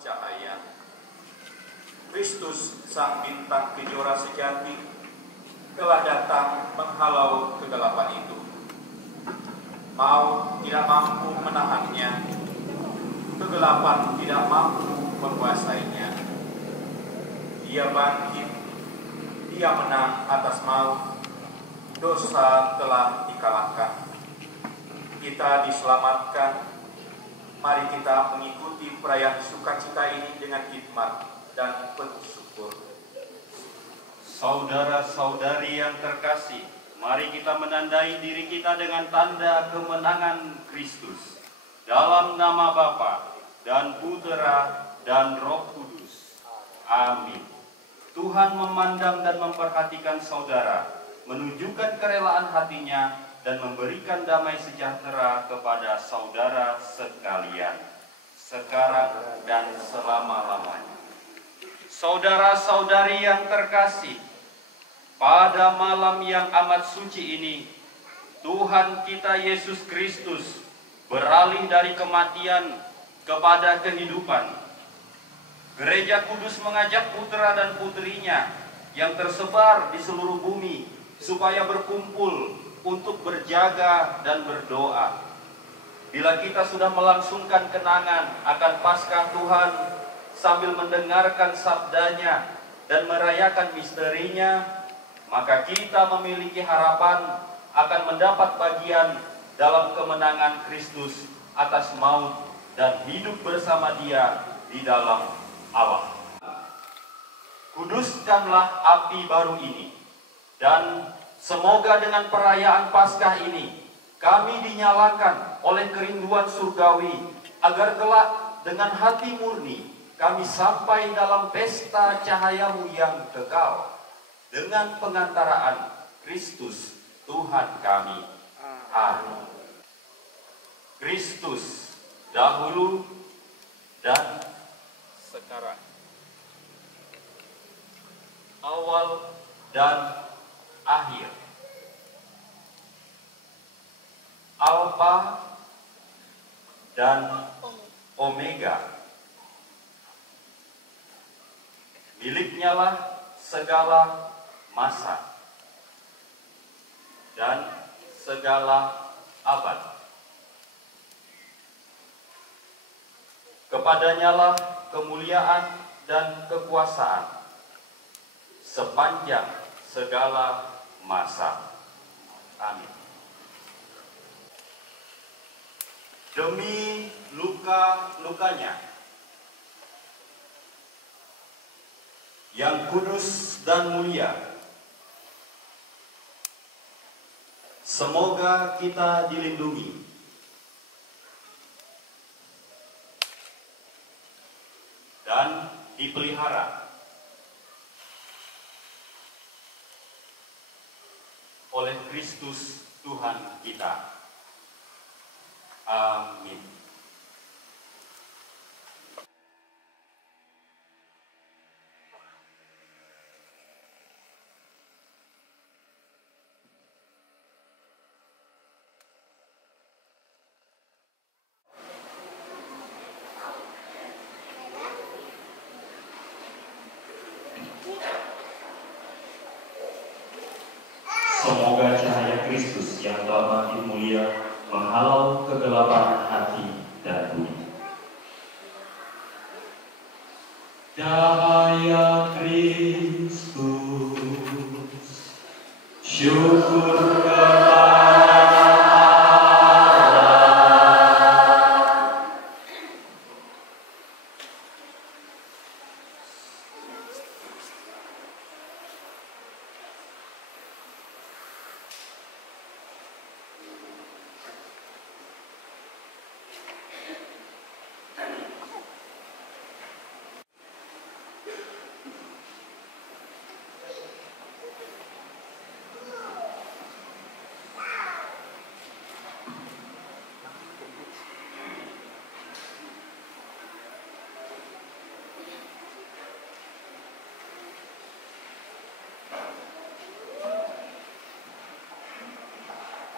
cahaya. Kristus, sang bintang kejora sejati, telah datang menghalau kegelapan itu. Maut tidak mampu menahannya, kegelapan tidak mampu menguasainya. Dia bangkit, dia menang atas maut, dosa telah dikalahkan. Kita diselamatkan, mari kita mengikuti perayaan sukacita ini dengan hikmat dan penuh syukur. Saudara-saudari yang terkasih, mari kita menandai diri kita dengan tanda kemenangan Kristus. Dalam nama Bapa dan Putera dan Roh Kudus. Amin. Tuhan memandang dan memperhatikan saudara, menunjukkan kerelaan hatinya, dan memberikan damai sejahtera kepada saudara sekalian, sekarang dan selama-lamanya. Saudara-saudari yang terkasih, pada malam yang amat suci ini, Tuhan kita Yesus Kristus beralih dari kematian kepada kehidupan. Gereja Kudus mengajak putra dan putrinya yang tersebar di seluruh bumi supaya berkumpul untuk berjaga dan berdoa. Bila kita sudah melangsungkan kenangan akan Paskah Tuhan sambil mendengarkan sabdanya dan merayakan misterinya, maka kita memiliki harapan akan mendapat bagian dalam kemenangan Kristus atas maut dan hidup bersama Dia di dalam Allah. Kuduskanlah api baru ini, dan semoga dengan perayaan Paskah ini kami dinyalakan oleh kerinduan surgawi, agar kelak dengan hati murni kami sampai dalam pesta cahaya-Mu yang kekal dengan pengantaraan Kristus Tuhan kami. Amin. Kristus dahulu dan sekarang, awal dan akhir, Alfa dan Omega. Miliknya lah segala masa dan segala abad. Kepadanya lah kemuliaan dan kekuasaan sepanjang segala masa. Amin. Demi luka-lukanya yang kudus dan mulia, semoga kita dilindungi dan dipelihara oleh Kristus Tuhan kita. Amin. Semoga cahaya Kristus yang telah makin mulia menghalau kegelapan hati dan bumi. Cahaya Kristus, syukur kepada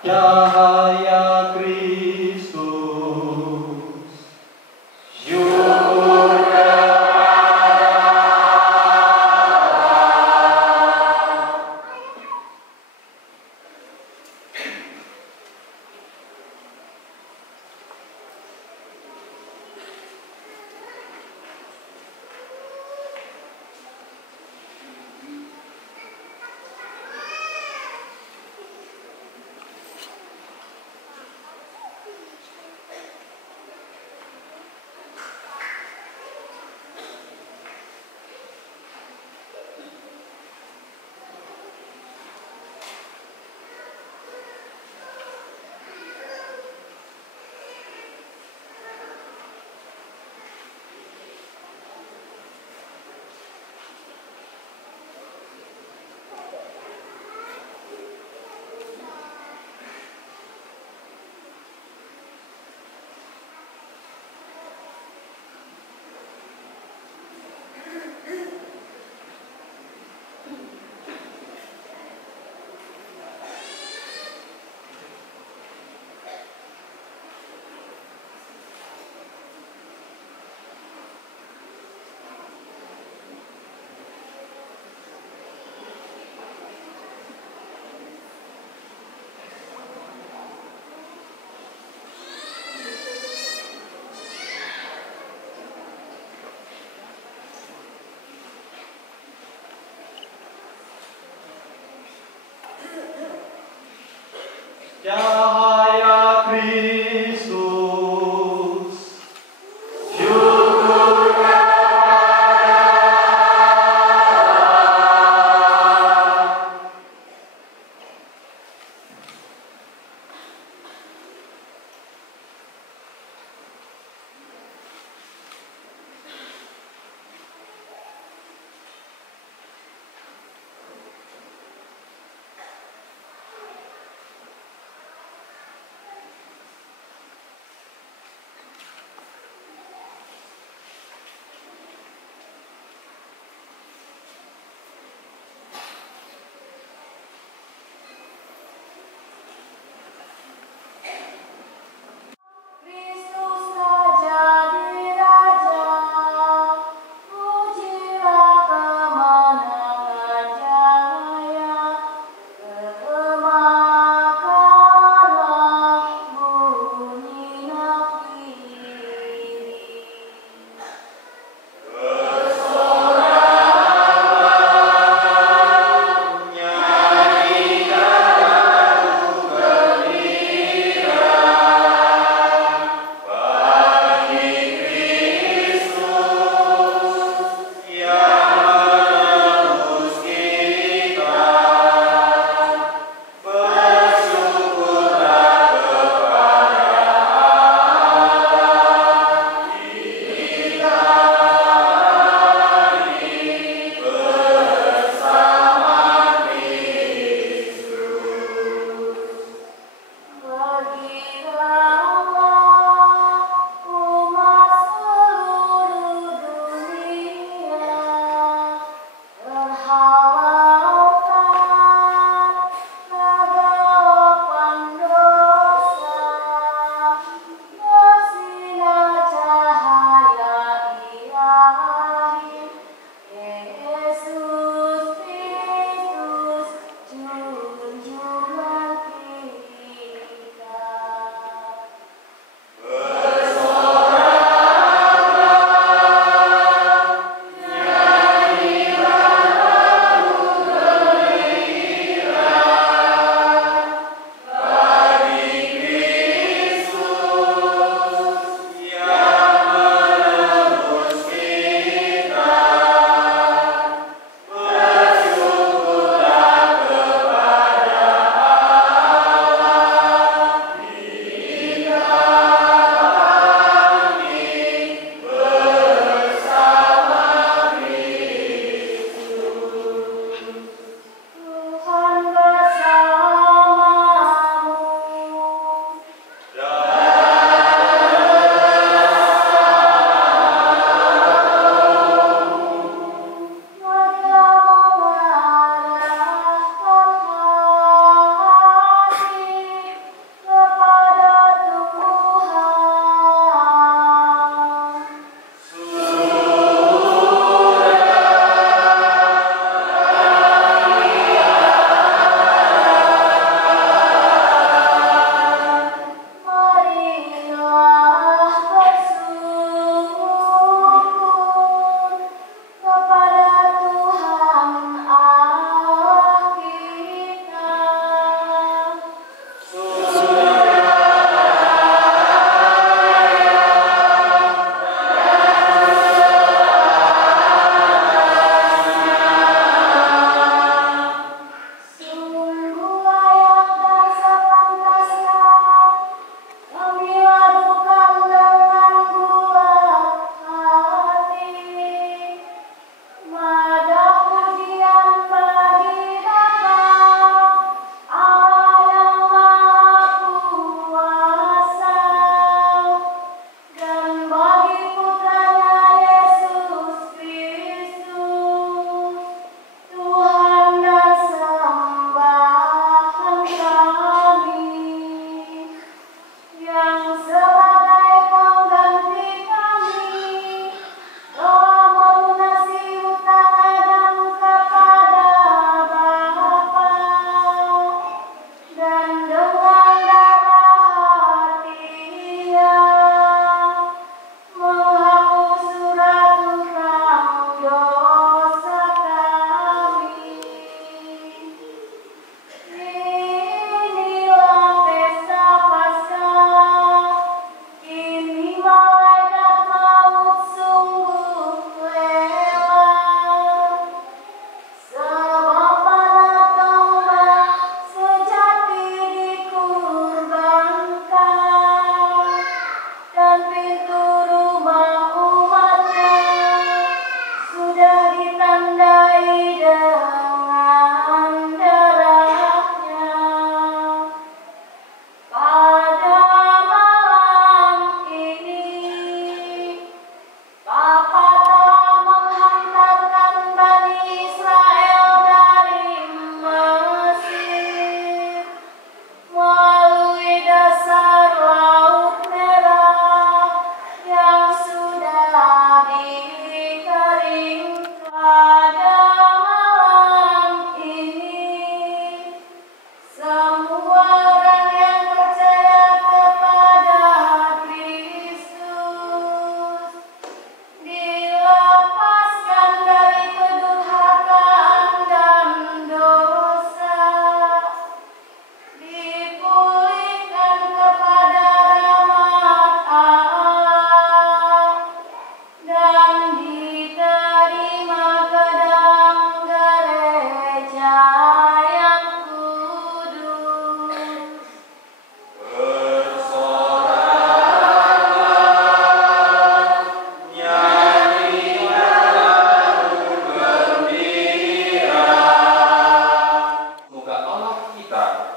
cahaya Kristus, syukur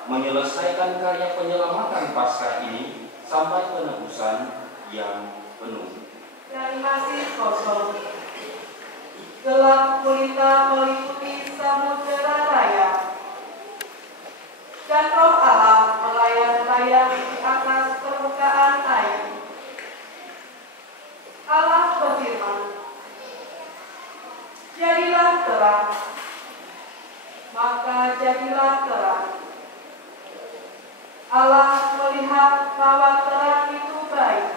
menyelesaikan karya penyelamatan Paskah ini sampai penebusan yang penuh. Dan masih kosong, gelap gulita meliputi samudera raya, dan Roh Allah melayang-layang di atas permukaan air. Allah berfirman, "Jadilah terang," maka jadilah terang. Allah melihat bahwa terang itu baik,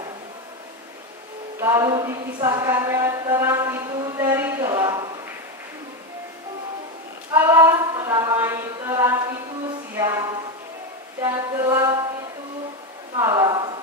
lalu dipisahkannya terang itu dari gelap. Allah menamai terang itu siang, dan gelap itu malam.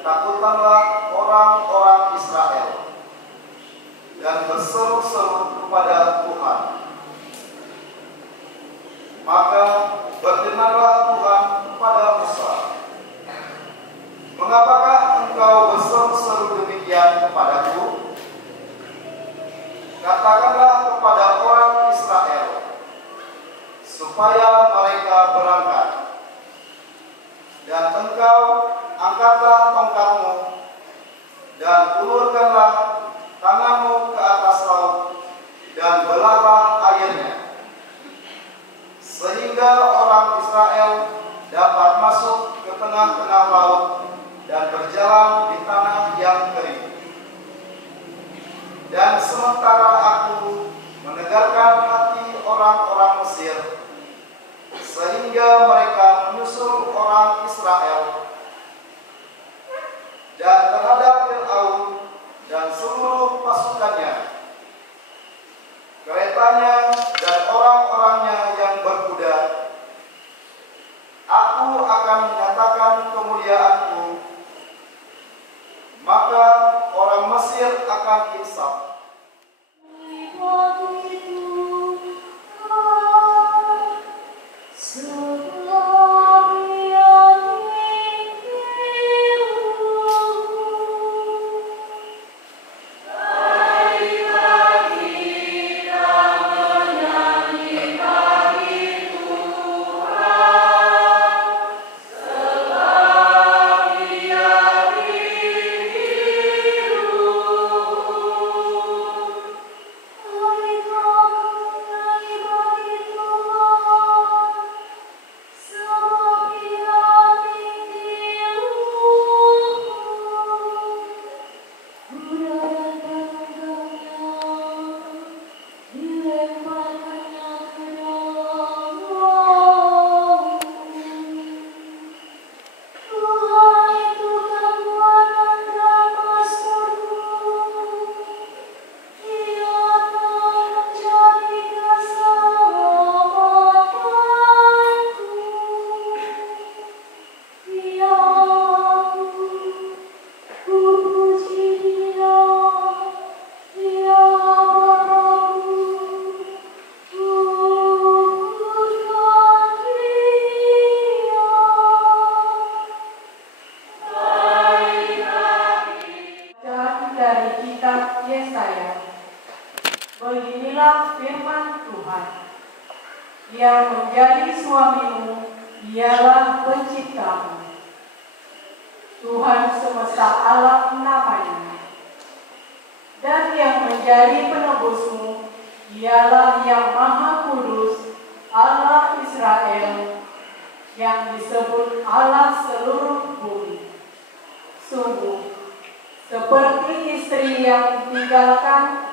Ketakutanlah orang-orang Israel dan berseru-seru kepada Tuhan. Maka berfirmanlah Tuhan kepada Musa, "Mengapakah engkau berseru-seru demikian kepadaku? Katakanlah kepada orang Israel supaya mereka berangkat. Dan engkau angkatlah tongkatmu dan ulurkanlah tanganmu ke atas laut dan belahlah airnya, sehingga orang Israel dapat masuk ke tengah-tengah laut dan berjalan di tanah yang kering. Dan sementara aku menegarkan hati orang-orang Mesir, sehingga mereka menyusul orang Israel, dan terhadap Fir'aun dan seluruh pasukannya, keretanya dan orang-orangnya yang berkuda, aku akan menyatakan kemuliaanku, maka orang Mesir akan insaf." dari kitab Yesaya. Beginilah firman Tuhan. Yang menjadi suamimu ialah penciptamu. Tuhan semesta alam namanya. Dan yang menjadi penebusmu ialah Yang Maha Kudus, Allah Israel, yang disebut Allah seluruh bumi. Sungguh, seperti istri yang ditinggalkan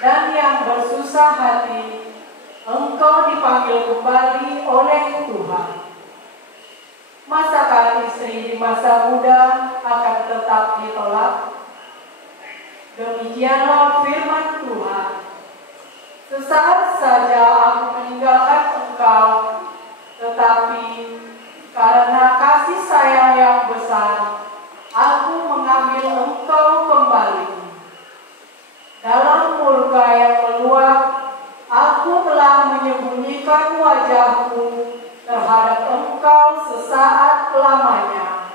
dan yang bersusah hati, engkau dipanggil kembali oleh Tuhan. Masakan istri di masa muda akan tetap ditolak? Demikianlah firman Tuhan. Sesaat saja aku meninggalkan engkau, tetapi karena kasih sayang yang besar, aku mengambil engkau kembali. Dalam murka yang meluap, aku telah menyembunyikan wajahku terhadap engkau sesaat lamanya.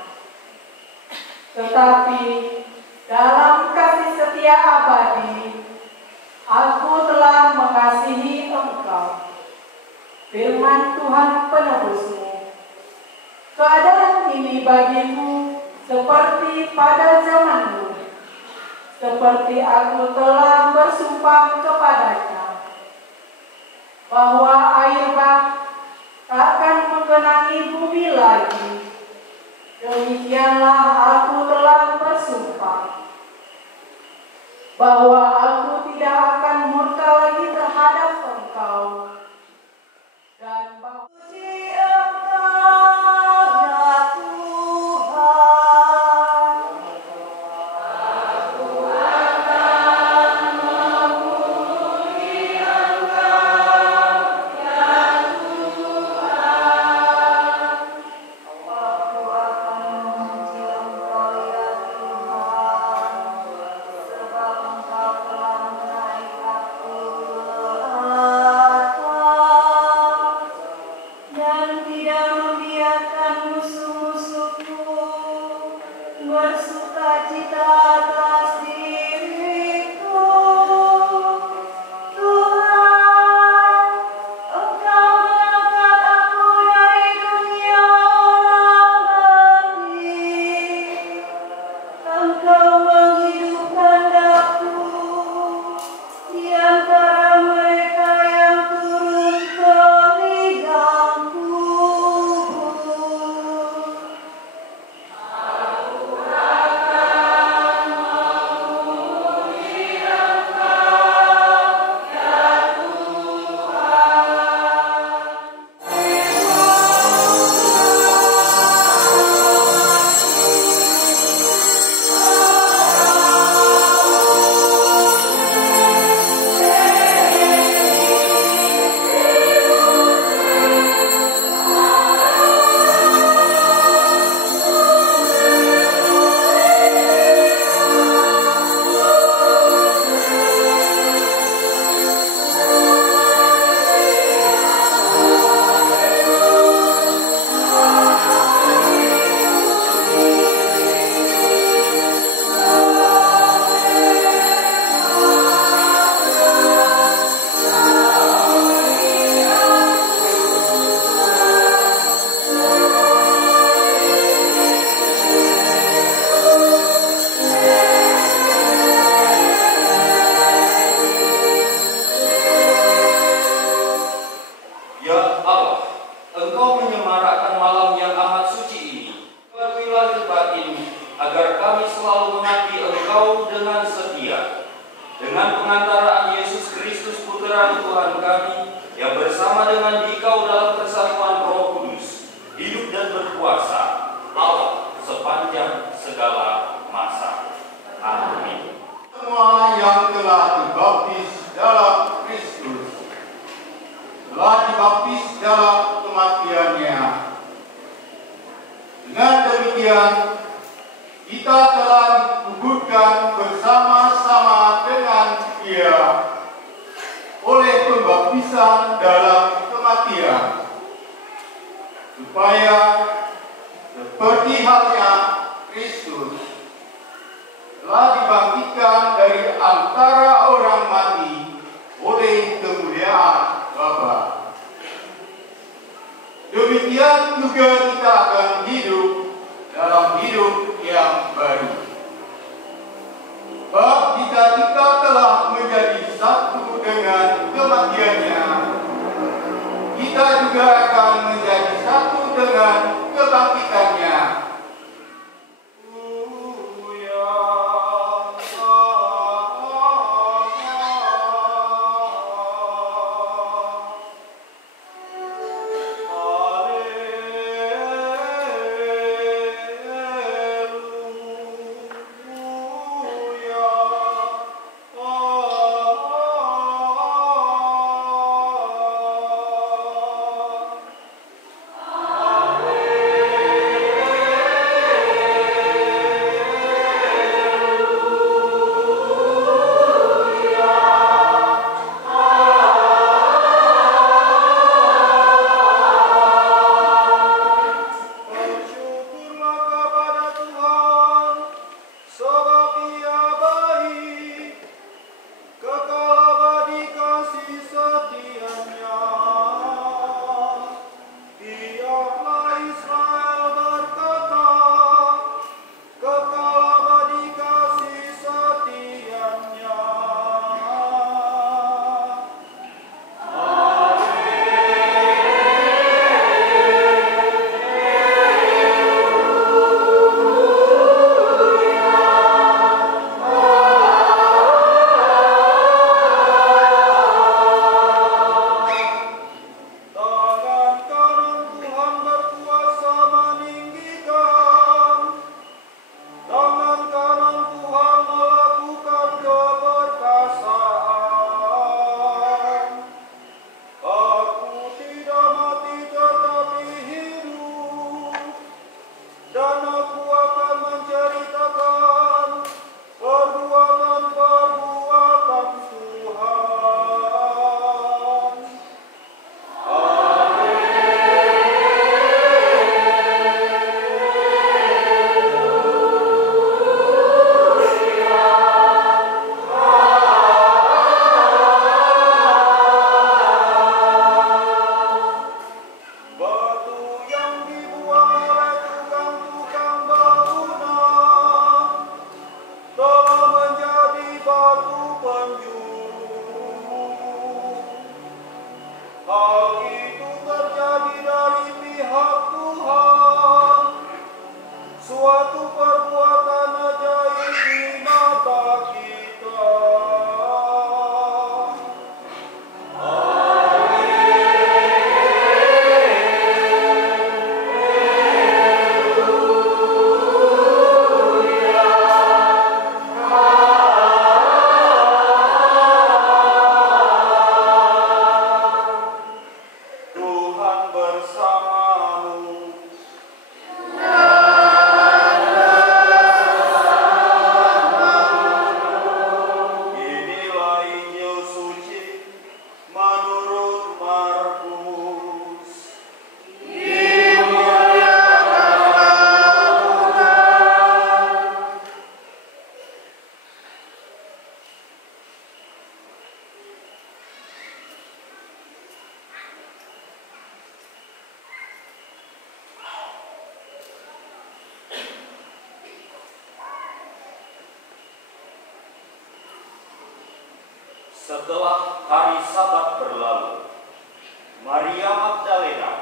Tetapi dalam kasih setia abadi, aku telah mengasihi engkau. Firman Tuhan penebusmu. Keadaan ini bagiku seperti pada zamanmu, seperti aku telah bersumpah kepadanya, bahwa air bah takkan menggenangi bumi lagi. Demikianlah aku telah bersumpah, bahwa aku tidak akan murka lagi terhadap engkau, dan bahwa kita telah dikuburkan bersama-sama dengan Dia oleh pembaptisan dalam kematian, supaya seperti halnya Kristus telah juga kita akan hidup dalam hidup yang baru. Sebab jika kita telah menjadi satu dengan kematiannya, kita juga akan menjadi satu dengan kebangkitannya. Setelah hari Sabat berlalu, Maria Magdalena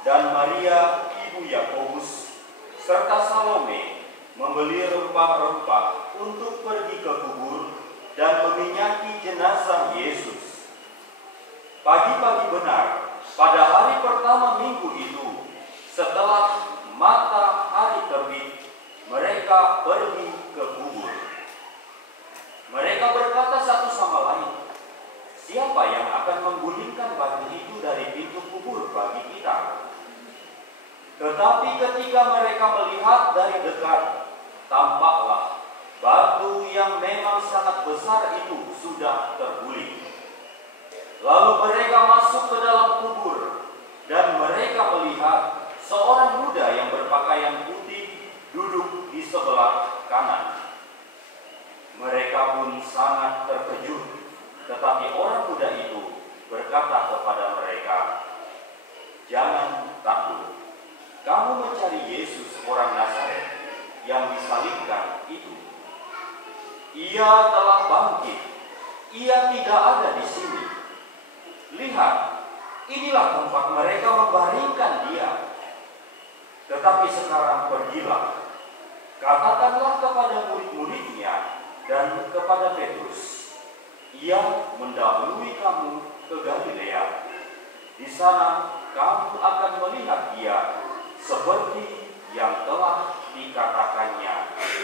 dan Maria ibu Yakobus serta Salome membeli rempah-rempah untuk pergi ke kubur dan meminyaki jenazah Yesus. Pagi-pagi benar, pada hari pertama minggu itu, setelah matahari terbit, mereka pergi ke kubur. Mereka berkata satu sama lain, "Siapa yang akan menggulingkan batu itu dari pintu kubur bagi kita?" Tetapi ketika mereka melihat dari dekat, tampaklah batu yang memang sangat besar itu sudah terguling. Lalu mereka masuk ke dalam kubur, dan mereka melihat seorang muda yang berpakaian putih duduk di sebelah kanan. Mereka pun sangat terkejut, tetapi orang muda itu berkata kepada mereka, "Jangan takut. kamu mencari Yesus orang Nazaret yang disalibkan itu. Ia telah bangkit. Ia tidak ada di sini. Lihat, inilah tempat mereka membaringkan dia. Tetapi sekarang pergilah, katakanlah kepada murid-muridnya dan kepada Petrus, ia mendahului kamu ke Galilea. Di sana kamu akan melihat dia seperti yang telah dikatakannya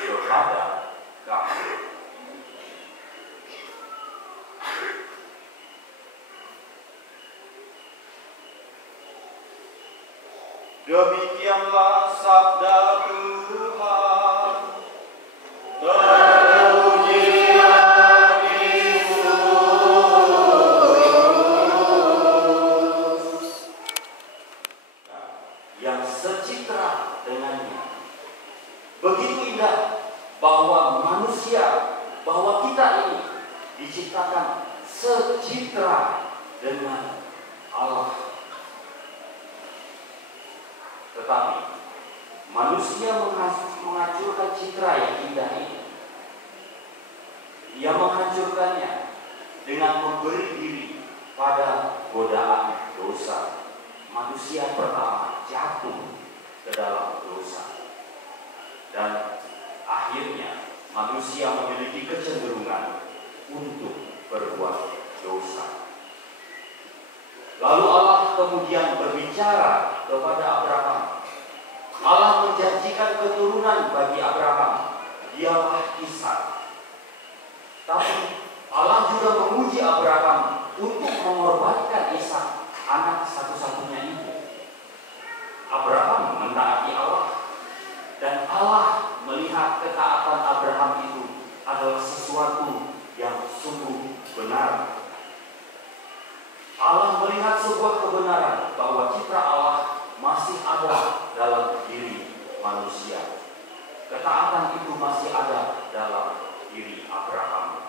kepada kamu. Demikianlah sabda Tuhan. Terpujilah Kristus. Yang secitra dengannya. Begitu indah bahwa manusia, bahwa kita ini diciptakan secitra dengan Allah. Tetapi manusia menghancurkan citra yang indah ini. Ia menghancurkannya dengan memberi diri pada godaan dosa. Manusia pertama jatuh ke dalam dosa. Dan akhirnya manusia memiliki kecenderungan untuk berbuat dosa. Lalu Allah kemudian berbicara kepada Abraham. Allah menjanjikan keturunan bagi Abraham. Dialah Ishak. Tapi Allah juga menguji Abraham untuk mengorbankan Ishak, anak satu-satunya itu. Abraham mentaati Allah. Dan Allah melihat ketaatan Abraham itu adalah sesuatu yang sungguh benar. Allah melihat sebuah kebenaran bahwa citra Allah masih ada dalam diri manusia. Ketaatan itu masih ada dalam diri Abraham.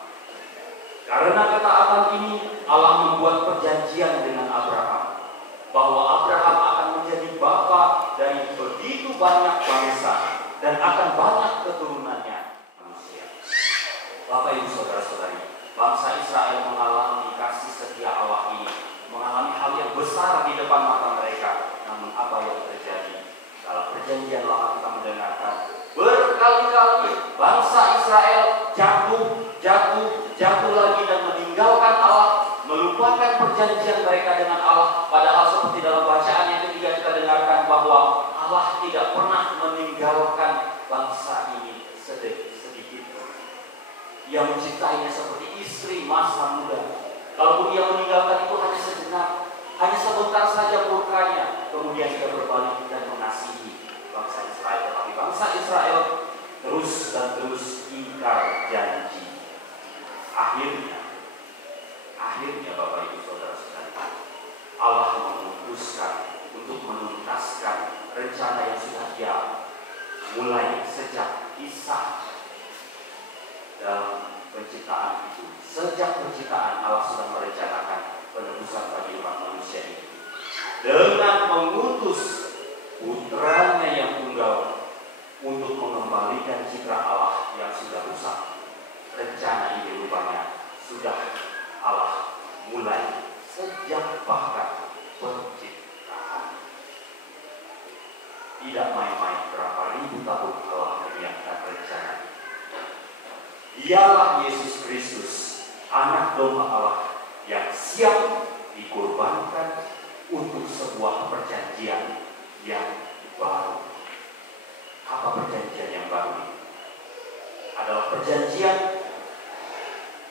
Karena ketaatan ini Allah membuat perjanjian dengan Abraham bahwa Abraham akan menjadi bapa dari begitu banyak bangsa dan akan banyak keturunannya manusia. Bapak Ibu Saudara-saudari, bangsa Israel mengalami kasih setia Allah ini, mengalami hal yang besar di depan mata mereka. Namun apa yang terjadi? Dalam perjanjian lama kita mendengarkan berkali-kali bangsa Israel jatuh lagi dan meninggalkan Allah, melupakan perjanjian mereka dengan Allah. Padahal seperti dalam bacaan yang ketiga kita dengarkan bahwa Allah tidak pernah meninggalkan bangsa ini sedikit pun. Ia mencintainya seperti istri masa muda. Kalaupun dia meninggalkan itu hanya sejenak, hanya sebentar saja murkanya, kemudian dia berbalik dan mengasihi bangsa Israel. Tetapi bangsa Israel terus dan terus ingkar janji. Akhirnya Bapak Ibu Saudara-saudari, Allah memutuskan untuk menuntaskan rencana yang sudah dia mulai sejak Ishak. Dalam penciptaan itu, sejak penciptaan Allah sudah merencanakan penebusan bagi umat manusia ini dengan mengutus putranya yang tunggal untuk mengembalikan citra Allah yang sudah rusak. Rencana ini rupanya sudah Allah mulai sejak bahkan penciptaan. Tidak main-main berapa ribu tahun Allah menyiapkan rencana. Dialah Yesus Kristus, anak domba Allah yang siap dikorbankan untuk sebuah perjanjian yang baru. Apa perjanjian yang baru ini? Adalah perjanjian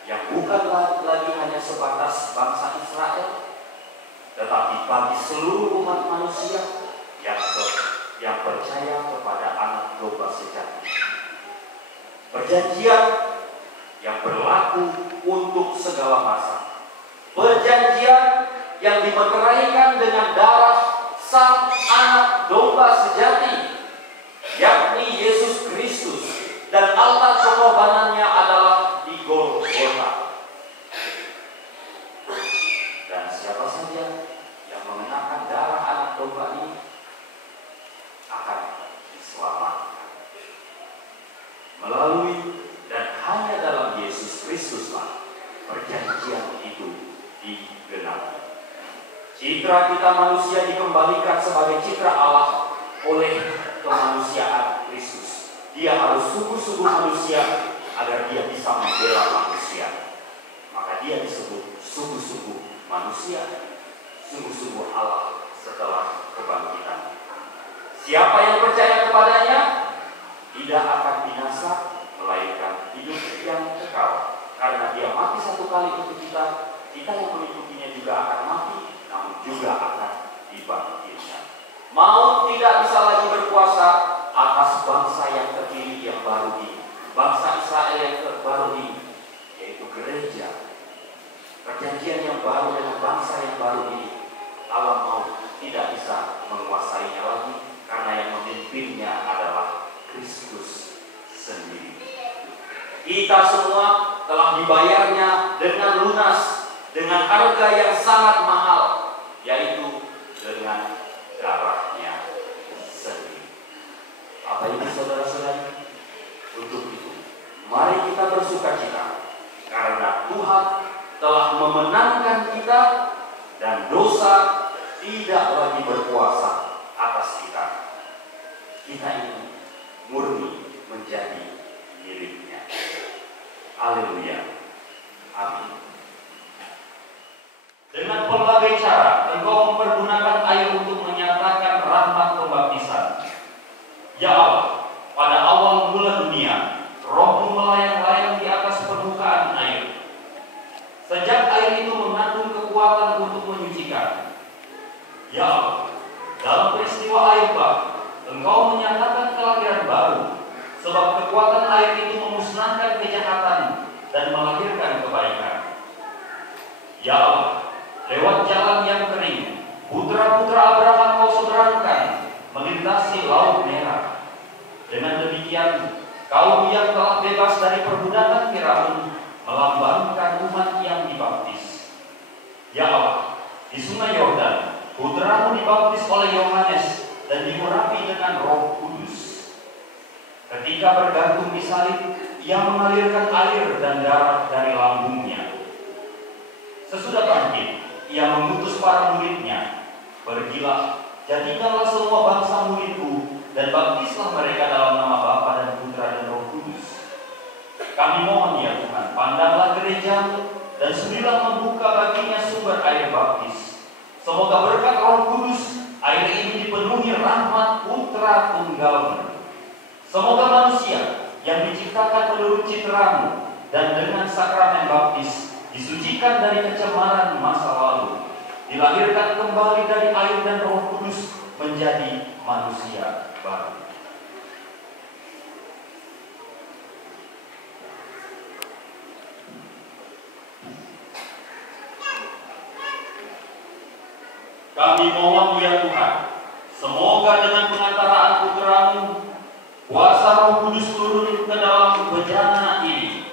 yang bukan lagi hanya sebatas bangsa Israel, tetapi bagi seluruh umat manusia yang percaya kepada anak domba sejati. Perjanjian yang berlaku untuk segala masa. Perjanjian yang dimeteraikan dengan darah sang anak domba sejati, yakni Yesus Kristus, dan altar pengorbanannya adalah di Golgota. Dan siapa saja yang mengenakan darah anak domba ini Citra kita manusia dikembalikan sebagai citra Allah oleh kemanusiaan Kristus. Dia harus sungguh-sungguh manusia agar dia bisa membela manusia. Maka dia disebut sungguh-sungguh manusia, sungguh-sungguh Allah setelah kebangkitan. Siapa yang percaya kepadanya tidak akan binasa, melainkan hidup yang kekal. Karena dia mati satu kali untuk kita, kita yang mengikutinya juga akan mati, namun juga akan dibangkitkan. Maut tidak bisa lagi berkuasa atas bangsa yang terpilih yang baru ini, bangsa Israel yang baru ini, yaitu gereja. Perjanjian yang baru dengan bangsa yang baru ini, alam maut tidak bisa menguasainya lagi, karena yang memimpinnya adalah Kristus sendiri. Kita semua telah dibayarnya dengan lunas, dengan harga yang sangat mahal, yaitu dengan darahnya sendiri. Apa ini saudara-saudari? Untuk itu, mari kita bersukacita, karena Tuhan telah memenangkan kita dan dosa tidak lagi berkuasa atas kita. Kita ini murni menjadi miliknya. Haleluya. Amin. Dengan berbagai cara engkau mempergunakan air untuk menyatakan rahmat pembaptisan. Ya Allah, pada awal mula dunia, Roh-Mu melayang-layang di atas permukaan air. Sejak air itu mengandung kekuatan untuk menyucikan. Ya Allah, dalam peristiwa air bah, engkau menyatakan kelahiran baru, sebab kekuatan air itu memusnahkan kejahatan dan melahirkan kebaikan. Ya Allah, lewat jalan yang kering, putra-putra Abraham kau seberangkan melintasi laut merah. Dengan demikian, kaum yang telah bebas dari perbudakan Firaun melambangkan umat yang dibaptis. Ya Allah, di sungai Yordan, putramu dibaptis oleh Yohanes dan diurapi dengan Roh Kudus. Ketika bergantung di salib, ia mengalirkan air dan darah dari lambungnya. Sesudah bangkit, ia mengutus para muridnya, "Pergilah, jadikanlah semua bangsa muridku, dan baptislah mereka dalam nama Bapa dan Putra dan Roh Kudus." Kami mohon ya Tuhan, pandanglah gereja dan sudilah membuka baginya sumber air baptis. Semoga berkat Roh Kudus, air ini dipenuhi rahmat Putra Tunggal. Semoga manusia yang diciptakan menurut citramu dan dengan sakramen baptis disucikan dari kecemaran masa lalu, dilahirkan kembali dari air dan Roh Kudus menjadi manusia baru. Kami mohon ya Tuhan, semoga dengan pengantaraan Putra-Mu, kuasa Roh Kudus turun ke dalam bejana ini.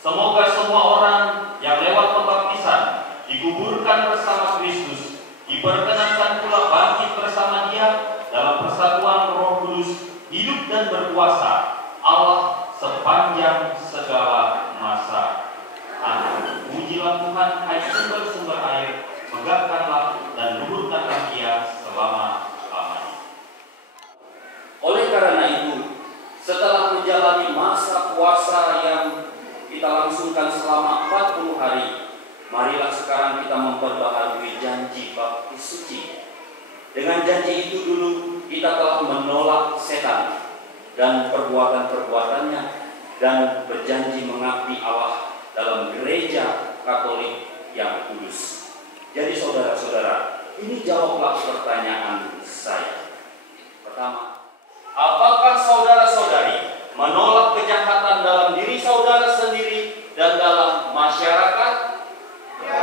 Semoga semua orang yang lewat pembaptisan dikuburkan bersama Kristus, diperkenankan pula bangkit bersama Dia dalam persatuan Roh Kudus, hidup dan berkuasa Allah sepanjang segala masa. Amin. Pujilah Tuhan, hai sumber-sumber air, megahkanlah dan luhurkanlah Dia selama-lamanya. Oleh karena itu, setelah menjalani masa puasa yang kita langsungkan selama 40 hari, marilah sekarang kita memperbaharui janji baptis suci. Dengan janji itu dulu kita telah menolak setan dan perbuatan-perbuatannya dan berjanji mengabdi Allah dalam gereja Katolik yang kudus. Jadi saudara-saudara, ini jawablah pertanyaan saya. Pertama, apakah saudara-saudari menolak kejahatan dalam diri saudara sendiri dan dalam masyarakat? Ya,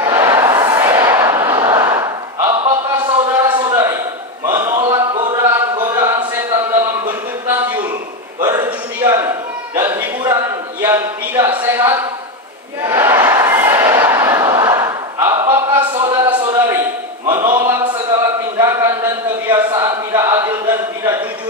saya menolak. Apakah saudara-saudari menolak godaan-godaan setan dalam bentuk tahyul, perjudian, dan hiburan yang tidak sehat? Ya, saya menolak. Apakah saudara-saudari menolak segala tindakan dan kebiasaan tidak adil dan tidak jujur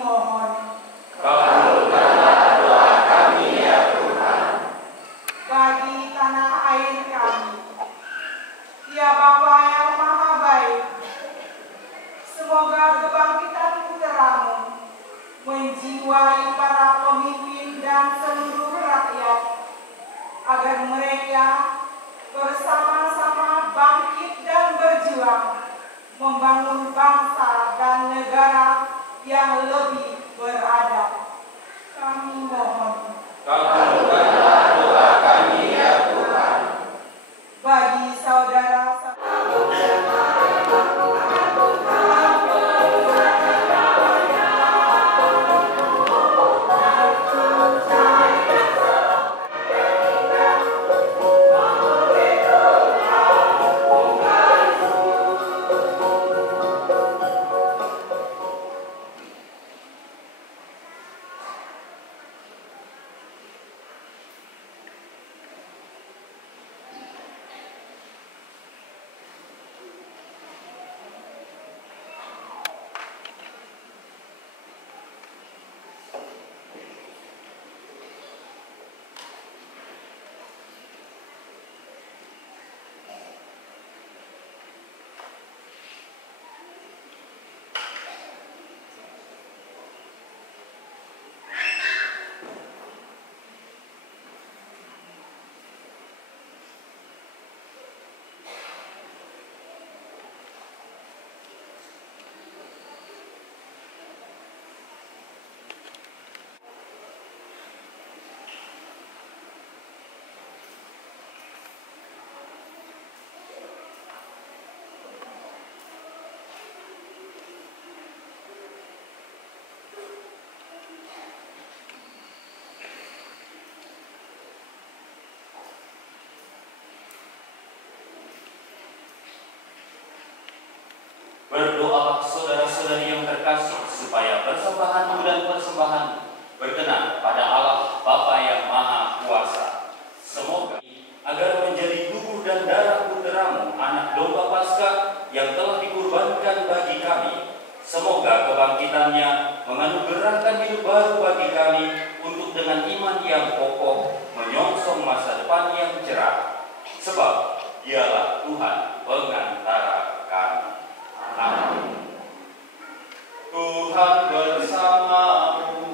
mohon. Kabulkanlah doa kami ya Tuhan. Bagi tanah air kami, ya Bapa yang Maha Baik, semoga kebangkitan putra-Mu menjiwai para pemimpin dan seluruh rakyat, agar mereka bersama-sama bangkit dan berjuang membangun bangsa dan negara yang lebih beradab. Kami mohon. Kabulkanlah doa kami ya Tuhan. Bagi saudara Berdoalah saudara-saudari yang terkasih supaya persembahanmu dan persembahan berkenan pada Allah Bapa yang Maha Kuasa. Semoga agar menjadi tubuh dan darah putra-Mu, anak domba Paskah yang telah dikurbankan bagi kami. Semoga kebangkitannya menganugerahkan hidup baru bagi kami untuk dengan iman yang kokoh menyongsong masa depan yang cerah. Sebab Dialah Tuhan pengantara kami. Amin. Tuhan bersamamu.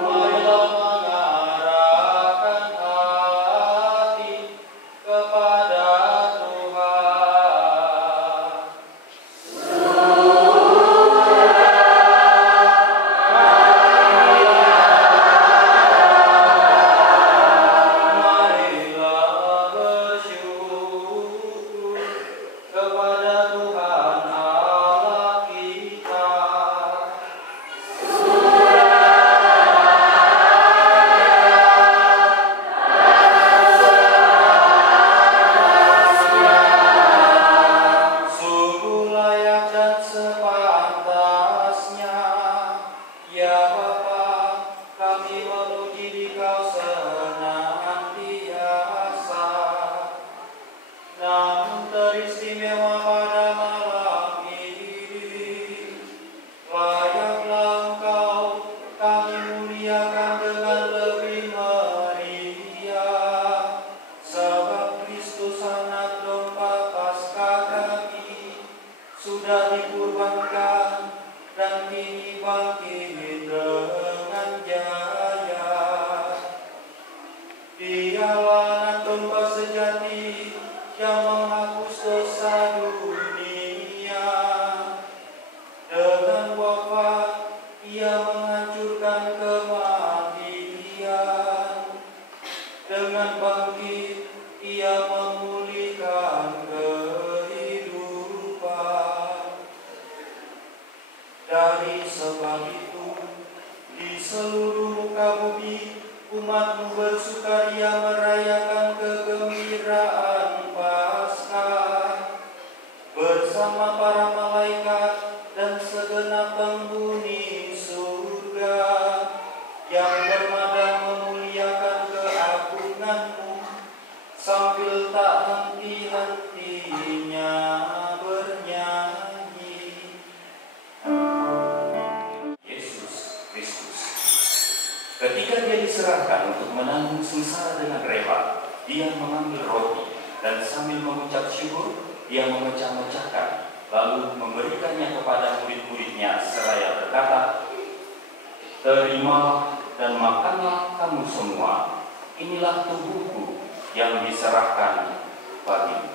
Marilah mengarahkan hati kepada Tuhan. Marilah bersyukur kepada Tuhan Allah kita. Sungguh layak dan sepantasnya, ya Bapa, kami memuji Dikau senantiasa. Namun teristimewa pada malam ini, layaklah Engkau kami muliakan dengan lebih meriah, sebab Kristus anak domba Paskah kami sudah dikurbankan dan kini bangkit dengan jaya. Dialah anak domba sejati yang menghapus dosa dunia. Dengan wafat Ia menghancurkan kematian. Dengan bangkit Ia memulihkan kehidupan. Dari sebab itu, di seluruh muka bumi, umat-Mu bersukaria merayakan kegembiraan Paskah bersama para malaikat dan segenap penghuni surga yang bermadang memuliakan keagungan-Mu sambil tak henti-henti menanggung sengsara dengan rela, dia mengambil roti dan sambil mengucap syukur, dia memecah-mecahkan, lalu memberikannya kepada murid-muridnya seraya berkata, "Terimalah dan makanlah kamu semua. Inilah tubuhku yang diserahkan bagimu."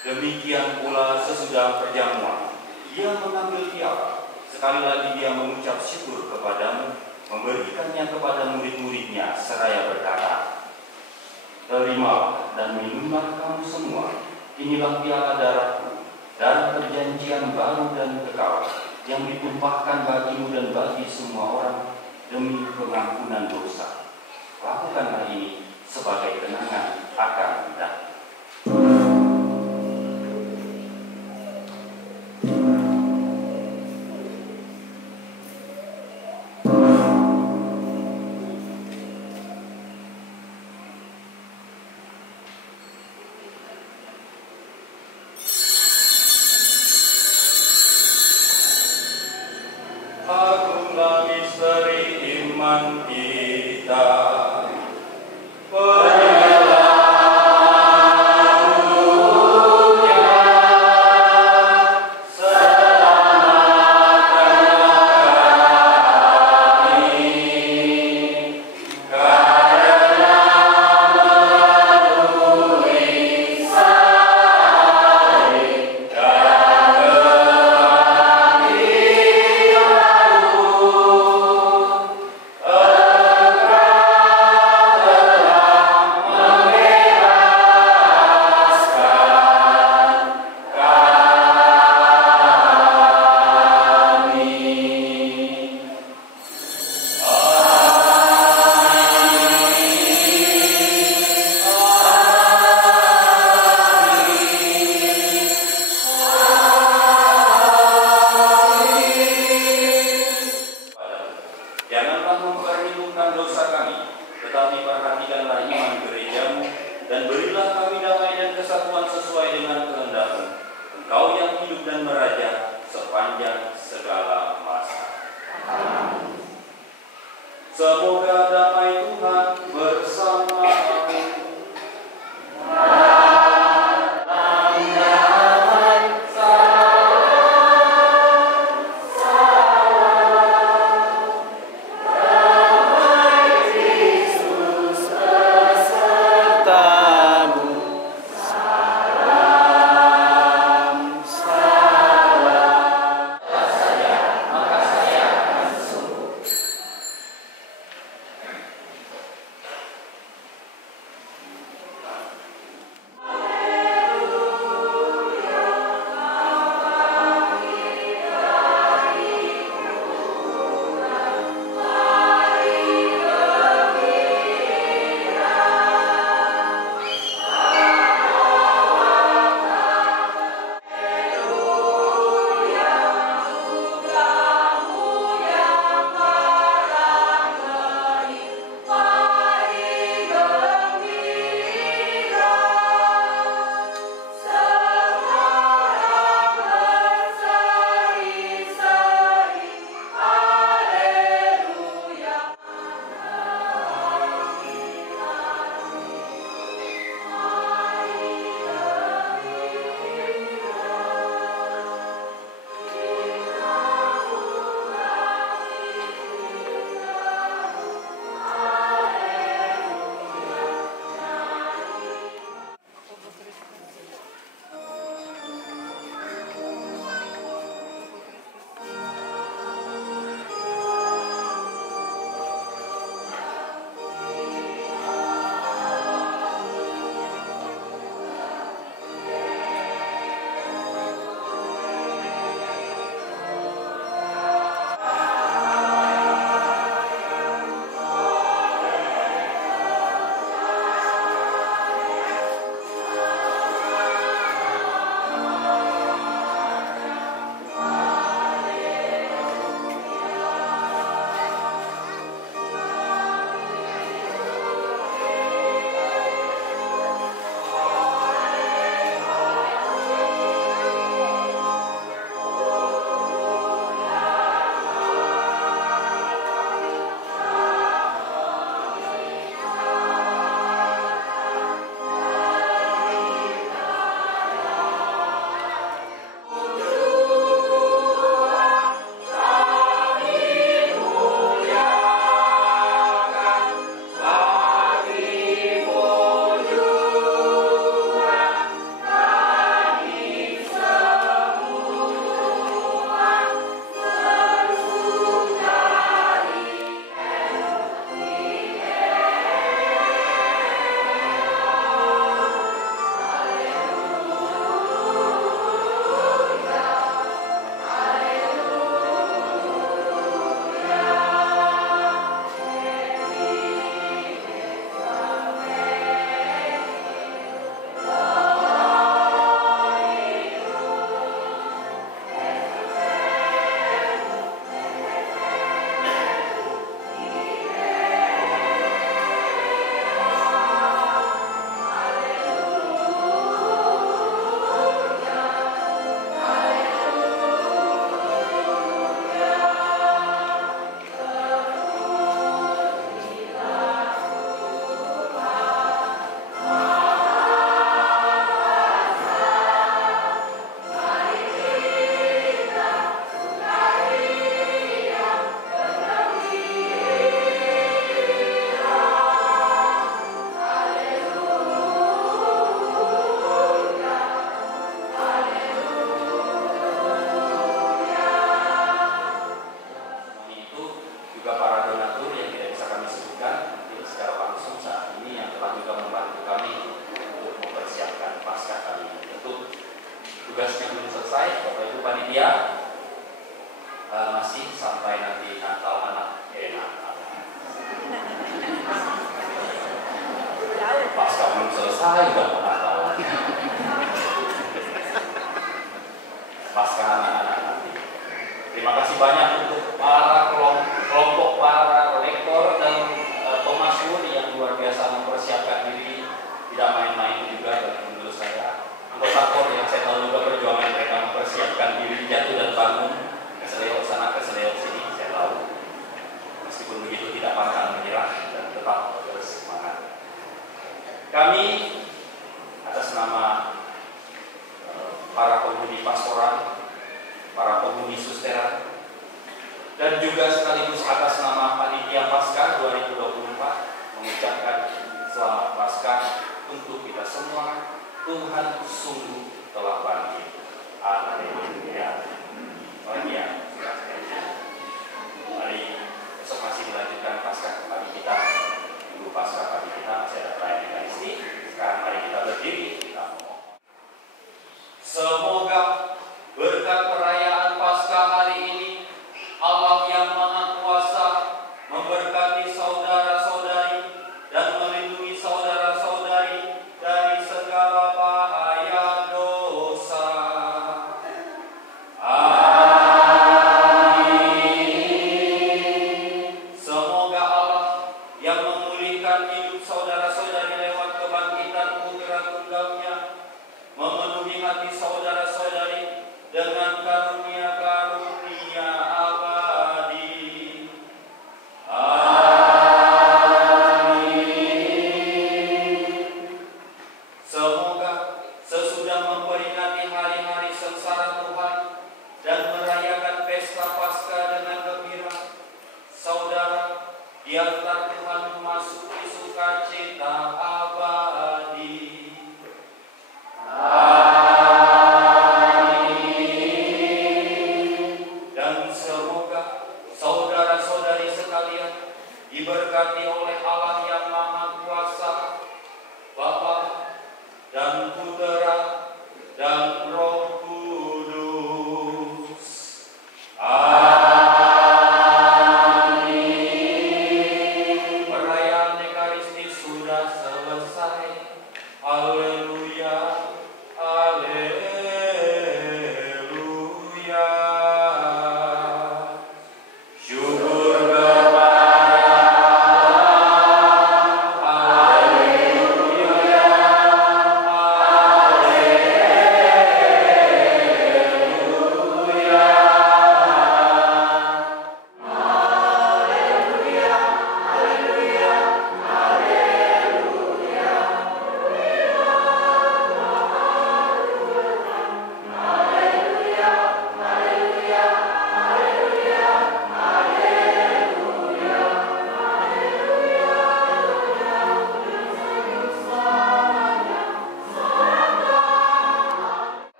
Demikian pula sesudah perjamuan, dia mengambil piala. Sekali lagi dia mengucap syukur kepadamu, memberikannya kepada murid-muridnya seraya berkata, "Terimalah dan minumlah kamu semua. Inilah piala darahku, darah perjanjian baru dan kekal, yang ditumpahkan bagimu dan bagi semua orang demi pengampunan dosa. Lakukanlah ini sebagai kenangan akan datang." Agunglah misteri iman kita. Janganlah memperhitungkan dosa kami, tetapi perhatikanlah iman gerejamu, dan berilah kami damai dan kesatuan sesuai dengan kehendak-Mu, Engkau yang hidup dan meraja sepanjang segala masa. Semoga damai Tuhan bersamamu. selesai udah Natal. Pasca anak-anak nanti. Terima kasih banyak untuk para kelompok para lektor dan pemazmur yang luar biasa mempersiapkan diri, tidak main-main juga dan menurut saya anggota kor yang saya tahu juga perjuangan mereka mempersiapkan diri jatuh dan bangun, keseleo sana keseleo sini, saya tahu. Meskipun begitu tidak pantang menyerah dan tetap terus semangat. Kami atas nama para penghuni pastoral, para penghuni susteran, dan juga sekaligus atas nama Panitia Paskah 2024 mengucapkan selamat Paskah untuk kita semua. Tuhan sungguh telah bangkit. Haleluya. Mari besok masih dilanjutkan Paskah pagi kita. Dulu Paskah pagi kita masih ada perayaan Ekaristi. Sekarang mari kita berdiri, kita memohon. Semoga berkat perayaan Paskah hari ini, Allah yang Maha Kuasa memberkati saudara-saudari dan melindungi saudara-saudari dari segala bahaya dosa. Amin. Semoga Allah yang memulihkan hidup saudara-saudari lewat kebangkitan Putra Tunggalnya memenuhi hati saudara-saudari dengan karunia-karunia abadi. Amin. Semoga sesudah memperingati hari-hari sengsara Tuhan dan merayakan pesta Paskah dengan gembira, saudara diantar Tuhan memasuki sukacita abadi. Dan semoga saudara-saudari sekalian diberkati oleh Allah